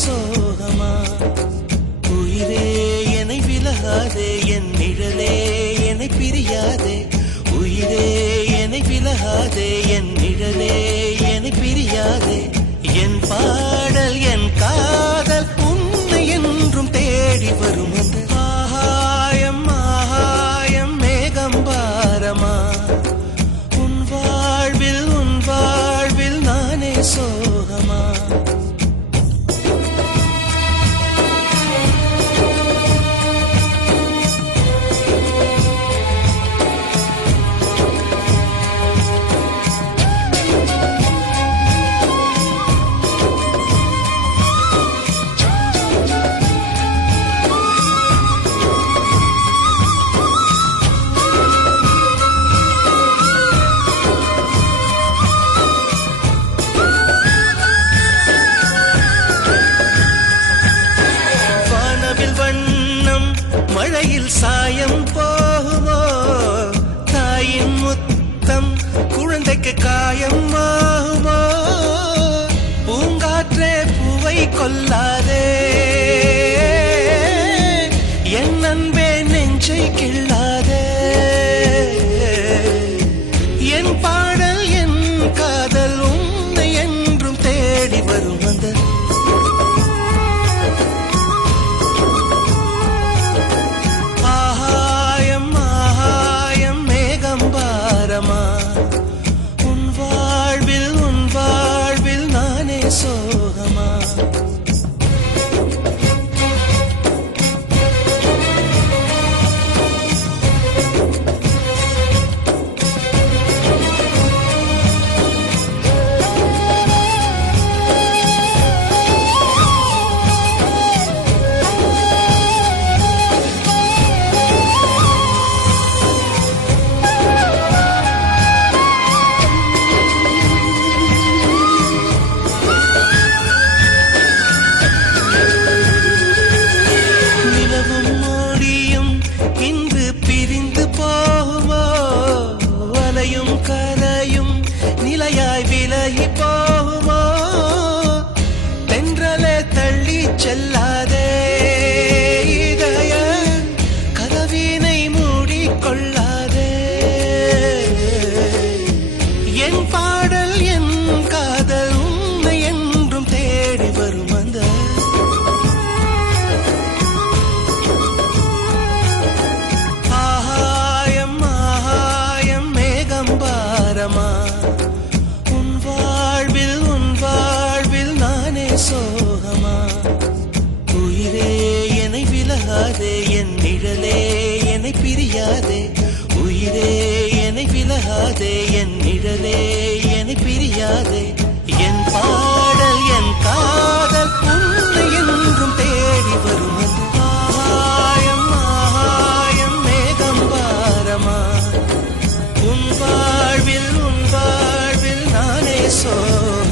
சோகமா உயிரே என்னை விலகாதே, என் நிழலே என்னை பிரியாதே. உயிரே என்னை விலகாதே, என் நிழலே என்னை பிரியாதே. என் பாடல் என் காதல் உன்னை என்றும் தேடி வரும். அந்த ஆகாயம் ஆகாயம் மேகம் பாரமா, உன் வாழ்வில் நானே சோகமா. மழையில் சாயம் போகுமோ, தாயின் முத்தம் குழந்தைக்கு காயம் ஆகுமோ. பூங்காற்றே பூவை கொல்லாதே, என் அன்பே நெஞ்சை கிள்ளாதே. என் பாடல் என் காதல் உன்னை என்றும் தேடி வரும். அந்த உன் வாழ்வில் நானே சோகமா. கரையும் நிலையாய் விலகி போகுமோ, தென்றலே தள்ளி செல்லாதே. இதய கதவினை மூடிக்கொள்ளாதே. என் பாடல் என் காதல் உன்னை என்றும் தேடி வரும். அந்த உன் வாழ்வில் நானே சோகமா. உயிரே என்னை விலகாதே, என் நிழலே என்னை பிரியாதே. உயிரே என்னை விலகாதே, என் நிழலே என்னை பிரியாதே. என் பாடல் என் காதல் உன்னை என்றும் தேடி வரும். ஆகாயம் ஆகாயம் மேகம் பாரமா, உன் வாழ்வில் நானே சோகமா.